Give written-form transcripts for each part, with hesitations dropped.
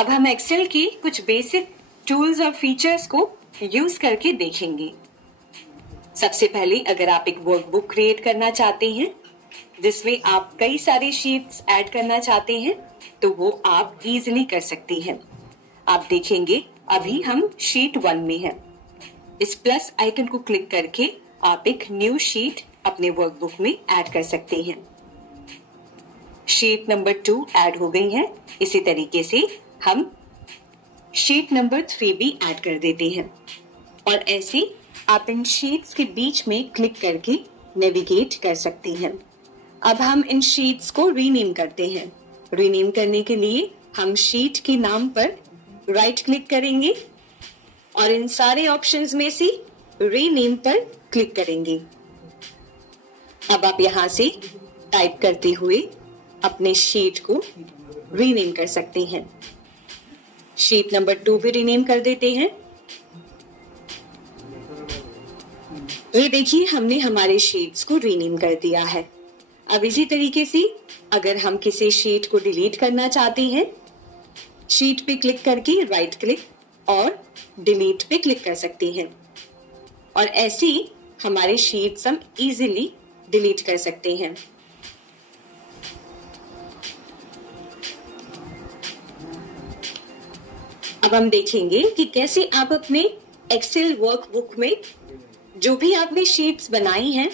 अब हम एक्सेल की कुछ बेसिक टूल्स और फीचर्स को यूज करके देखेंगे। सबसे पहले अगर आप एक वर्कबुक क्रिएट करना चाहते हैं जिसमें आप कई सारी शीट्स ऐड करना चाहते हैं तो वो आप इजीली कर सकती हैं। आप देखेंगे अभी हम शीट 1 में हैं। इस प्लस आइकन को क्लिक करके आप एक न्यू शीट अपने वर्कबुक में ऐड कर सकते हैं। शीट नंबर 2 ऐड हो गई है। इसी तरीके से हम शीट नंबर 3 भी ऐड कर देते हैं और ऐसे आप इन शीट्स के बीच में क्लिक करके नेविगेट कर सकते हैं। अब हम इन शीट्स को रीनेम करते हैं। रीनेम करने के लिए हम शीट के नाम पर राइट क्लिक करेंगे और इन सारे ऑप्शंस में से रीनेम पर क्लिक करेंगे। अब आप यहां से टाइप करते हुए अपने शीट को रीनेम कर सकते हैं। शीट नंबर 2 भी रीनेम कर देते हैं। ये देखिए हमने हमारे शीट्स को रीनेम कर दिया है। अब इसी तरीके से अगर हम किसी शीट को डिलीट करना चाहते हैं, शीट पे क्लिक करके राइट क्लिक और डिलीट पे क्लिक कर सकते हैं और ऐसे ही हमारे शीट्स हम इजीली डिलीट कर सकते हैं। अब हम देखेंगे कि कैसे आप अपने एक्सेल वर्कबुक में जो भी आपने शीट्स बनाई हैं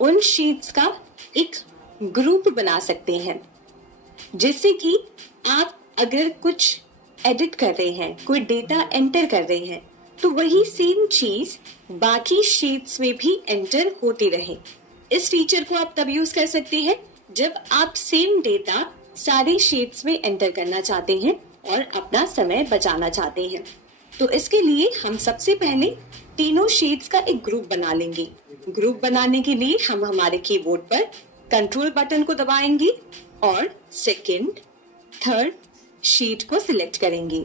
उन शीट्स का एक ग्रुप बना सकते हैं, जिससे कि आप अगर कुछ एडिट कर रहे हैं, कोई डेटा एंटर कर रहे हैं तो वही सेम चीज बाकी शीट्स में भी एंटर होती रहे। इस फीचर को आप तब यूज कर सकते हैं जब आप सेम डेटा सारी शीट्स में एंटर करना चाहते हैं और अपना समय बचाना चाहते हैं। तो इसके लिए हम सबसे पहले तीनों शीट्स का एक ग्रुप बना लेंगे। ग्रुप बनाने के लिए हम हमारे कीबोर्ड पर कंट्रोल बटन को दबाएंगे और सेकंड, थर्ड शीट को सिलेक्ट करेंगे।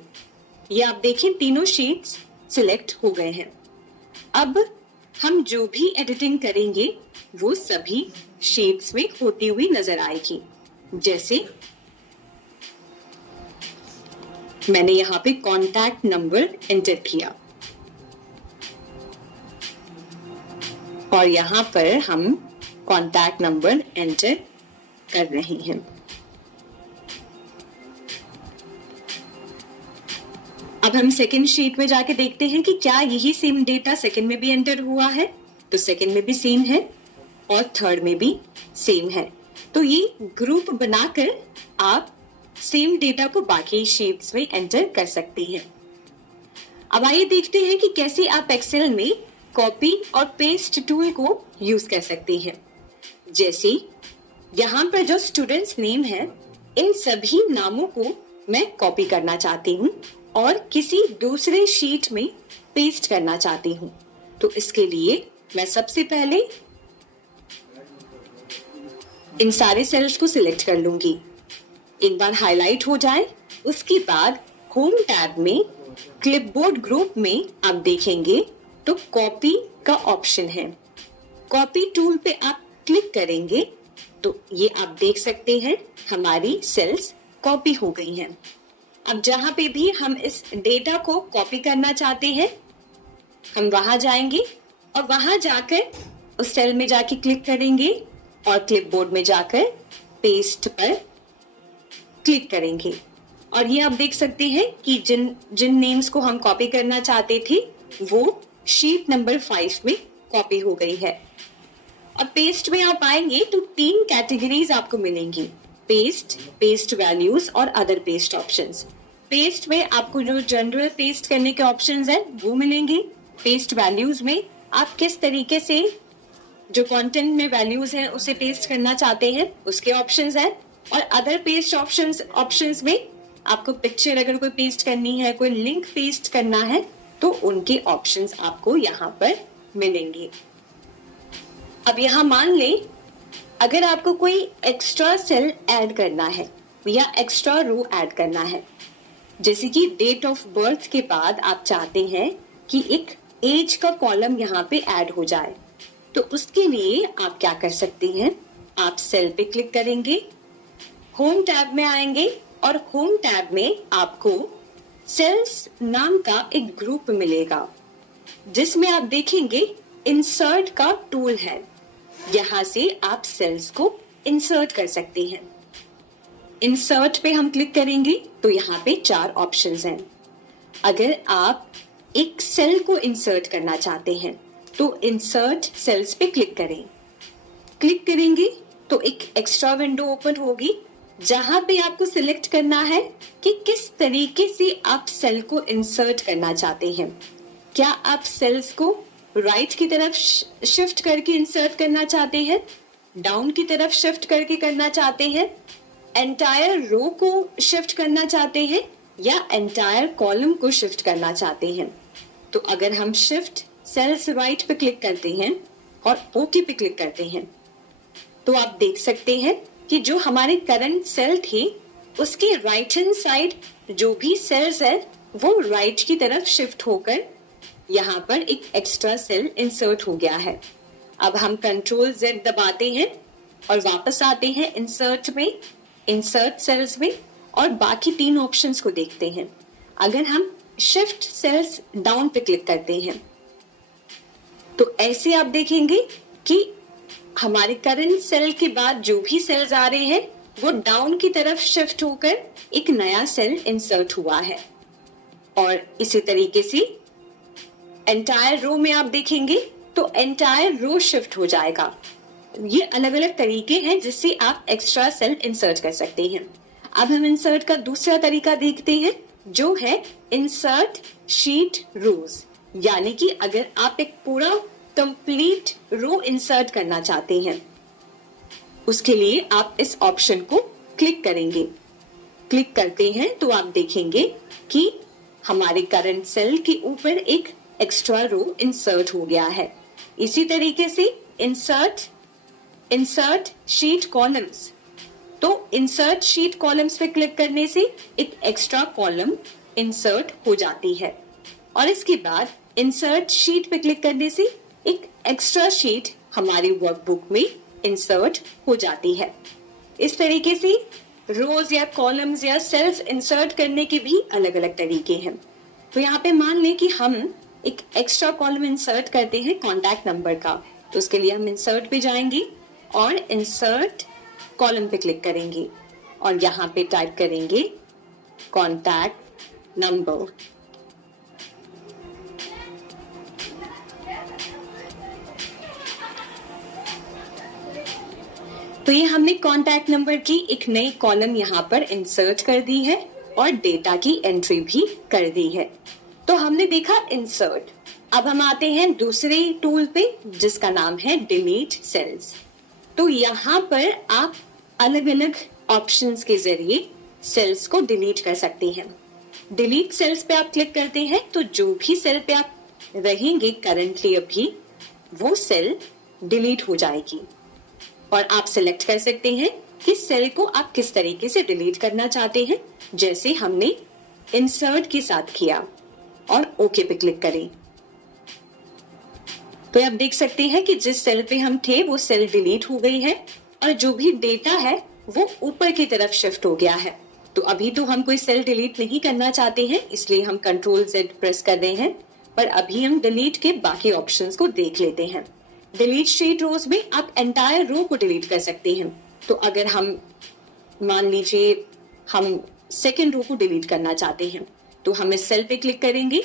ये आप देखें तीनों शीट्स सिलेक्ट हो गए हैं। अब हम जो भी एडिटिंग करेंगे वो सभी शीट्स में होती हुई नजर आएगी। जैसे मैंने यहाँ पे कॉन्टैक्ट नंबर एंटर किया और यहाँ पर हम कॉन्टैक्ट नंबर एंटर कर रहे हैं। अब हम सेकंड शीट में जाके देखते हैं कि क्या यही सेम डेटा सेकंड में भी एंटर हुआ है। तो सेकंड में भी सेम है और थर्ड में भी सेम है। तो ये ग्रुप बनाकर आप सेम डेटा को बाकी शीट्स में एंटर कर सकते हैं। अब आइए देखते हैं कि कैसे आप एक्सेल में कॉपी और पेस्ट टूल को यूज कर सकते हैं। जैसे यहाँ पर जो स्टूडेंट्स नेम है, इन सभी नामों को मैं कॉपी करना चाहती हूँ और किसी दूसरे शीट में पेस्ट करना चाहती हूँ। तो इसके लिए मैं सबसे पहले इन सारे सेल्स को सिलेक्ट कर लूंगी। एक बार हाईलाइट हो जाए उसके बाद होम टैब में क्लिपबोर्ड ग्रुप में आप देखेंगे तो कॉपी का ऑप्शन है। कॉपी टूल पे आप क्लिक करेंगे तो ये आप देख सकते हैं हमारी सेल्स कॉपी हो गई हैं। अब जहां पे भी हम इस डेटा को कॉपी करना चाहते हैं हम वहां जाएंगे और वहां जाकर उस सेल में जाके क्लिक करेंगे और क्लिपबोर्ड में जाकर पेस्ट पर क्लिक करेंगे और ये आप देख सकते हैं कि जिन नेम्स को हम कॉपी करना चाहते थे वो शीट नंबर 5 में कॉपी हो गई है। और पेस्ट में आप आएंगे तो 3 कैटेगरीज आपको मिलेंगी, पेस्ट, पेस्ट वैल्यूज और अदर पेस्ट ऑप्शंस। पेस्ट में आपको जो जनरल पेस्ट करने के ऑप्शंस हैं वो मिलेंगे। पेस्ट वैल्यूज में आप किस तरीके से जो कंटेंट में वैल्यूज हैं उसे पेस्ट करना चाहते हैं उसके ऑप्शंस हैं। और अदर पेस्ट ऑप्शंस में आपको पिक्चर अगर कोई पेस्ट करनी है, कोई लिंक पेस्ट करना है तो उनके ऑप्शंस आपको यहाँ पर मिलेंगे। अब यहाँ मान लें अगर आपको कोई एक्स्ट्रा सेल ऐड करना है या एक्स्ट्रा रो ऐड करना है, जैसे कि डेट ऑफ बर्थ के बाद आप चाहते हैं कि एक एज का कॉलम यहाँ पे ऐड हो जाए, तो उसके लिए आप क्या कर सकते हैं, आप सेल पे क्लिक करेंगे, होम टैब में आएंगे और होम टैब में आपको सेल्स नाम का एक ग्रुप मिलेगा जिसमें आप देखेंगे इंसर्ट का टूल है। यहाँ से आप सेल्स को इंसर्ट कर सकते हैं। इंसर्ट पे हम क्लिक करेंगे तो यहाँ पे 4 ऑप्शंस हैं। अगर आप एक सेल को इंसर्ट करना चाहते हैं तो इंसर्ट सेल्स पे क्लिक करें। क्लिक करेंगे तो एक एक्स्ट्रा विंडो ओपन होगी जहां पे आपको सिलेक्ट करना है कि किस तरीके से आप सेल को इंसर्ट करना चाहते हैं। क्या आप सेल्स को राइट की तरफ शिफ्ट करके इंसर्ट करना चाहते हैं, डाउन की तरफ शिफ्ट करके करना चाहते हैं, एंटायर रो को शिफ्ट करना चाहते हैं या एंटायर कॉलम को शिफ्ट करना चाहते हैं। तो अगर हम शिफ्ट सेल्स राइट पे क्लिक करते हैं और ओके पे क्लिक करते हैं तो आप देख सकते हैं कि जो हमारे करंट सेल थे उसके राइट हैंड साइड जो भी सेल्स है वो राइट की तरफ शिफ्ट होकर यहाँ पर एक एक्स्ट्रा सेल इंसर्ट हो गया है। अब हम कंट्रोल Z दबाते हैं और वापस आते हैं इंसर्ट में, इंसर्ट सेल्स में और बाकी 3 ऑप्शंस को देखते हैं। अगर हम शिफ्ट सेल्स डाउन पे क्लिक करते हैं तो ऐसे आप देखेंगे कि हमारे करंट सेल के बाद जो भी सेल्स आ रहे हैं वो डाउन की तरफ शिफ्ट होकर एक नया सेल इंसर्ट हुआ है। और इसी तरीके से एंटायर रो में आप देखेंगे तो एंटायर रो शिफ्ट हो जाएगा। ये अलग अलग तरीके हैं जिससे आप एक्स्ट्रा सेल इंसर्ट कर सकते हैं। अब हम इंसर्ट का दूसरा तरीका देखते हैं जो है इंसर्ट शीट रोज, यानी कि अगर आप एक पूरा कंप्लीट रो इंसर्ट करना चाहते हैं उसके लिए आप इस ऑप्शन को क्लिक करेंगे। क्लिक करते हैं तो आप देखेंगे कि हमारे करंट सेल के ऊपर एक एक्स्ट्रा रो इंसर्ट हो गया है। इसी तरीके से इंसर्ट शीट कॉलम्स, तो इंसर्ट शीट कॉलम्स पे क्लिक करने से एक एक्स्ट्रा कॉलम इंसर्ट हो जाती है और इसके बाद इंसर्ट शीट पे क्लिक करने से एक एक्स्ट्रा शीट हमारी वर्कबुक में इंसर्ट हो जाती है। इस तरीके से रोज या कॉलम्स या सेल्स इंसर्ट करने के भी अलग अलग तरीके हैं। तो यहाँ पे मान लें कि हम एक एक्स्ट्रा कॉलम इंसर्ट करते हैं कॉन्टैक्ट नंबर का, तो उसके लिए हम इंसर्ट पे जाएंगे और इंसर्ट कॉलम पे क्लिक करेंगे और यहाँ पे टाइप करेंगे कॉन्टैक्ट नंबर। तो ये हमने कॉन्टैक्ट नंबर की एक नई कॉलम यहाँ पर इंसर्ट कर दी है और डेटा की एंट्री भी कर दी है। तो हमने देखा इंसर्ट। अब हम आते हैं दूसरे टूल पे जिसका नाम है डिलीट सेल्स। तो यहाँ पर आप अलग अलग ऑप्शंस के जरिए सेल्स को डिलीट कर सकते हैं। डिलीट सेल्स पे आप क्लिक करते हैं तो जो भी सेल पे आप रहेंगे करंटली अभी वो सेल डिलीट हो जाएगी और आप सिलेक्ट कर सकते हैं कि सेल को आप किस तरीके से डिलीट करना चाहते हैं, जैसे हमने इंसर्ट के साथ किया और ओके पे क्लिक करें। तो आप देख सकते हैं कि जिस सेल पे हम थे वो सेल डिलीट हो गई है और जो भी डेटा है वो ऊपर की तरफ शिफ्ट हो गया है। तो अभी तो हम कोई सेल डिलीट नहीं करना चाहते हैं इसलिए हम कंट्रोल Z प्रेस कर रहे हैं, पर अभी हम डिलीट के बाकी ऑप्शंस को देख लेते हैं। डिलीट शीट रोज में आप एंटायर रो को डिलीट कर सकते हैं। तो अगर हम मान लीजिए हम सेकेंड रो को डिलीट करना चाहते हैं तो हम इस सेल पे क्लिक करेंगे,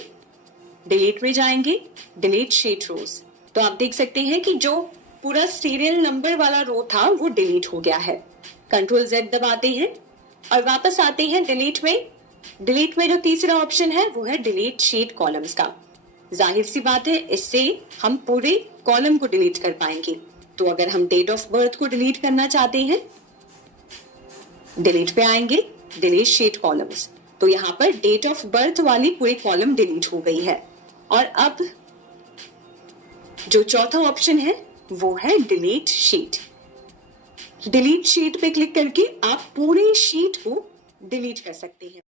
डिलीट में जाएंगे, डिलीट शीट रोज। तो आप देख सकते हैं कि जो पूरा सीरियल नंबर वाला रो था वो डिलीट हो गया है। कंट्रोल Z दबाते हैं और वापस आते हैं डिलीट में। डिलीट में जो तीसरा ऑप्शन है वो है डिलीट शीट कॉलम्स का। जाहिर सी बात है इससे हम पूरे कॉलम को डिलीट कर पाएंगे। तो अगर हम डेट ऑफ बर्थ को डिलीट करना चाहते हैं, डिलीट पे आएंगे, डिलीट शीट कॉलम्स। तो यहाँ पर डेट ऑफ बर्थ वाली पूरी कॉलम डिलीट हो गई है। और अब जो चौथा ऑप्शन है वो है डिलीट शीट। डिलीट शीट पे क्लिक करके आप पूरी शीट को डिलीट कर सकते हैं।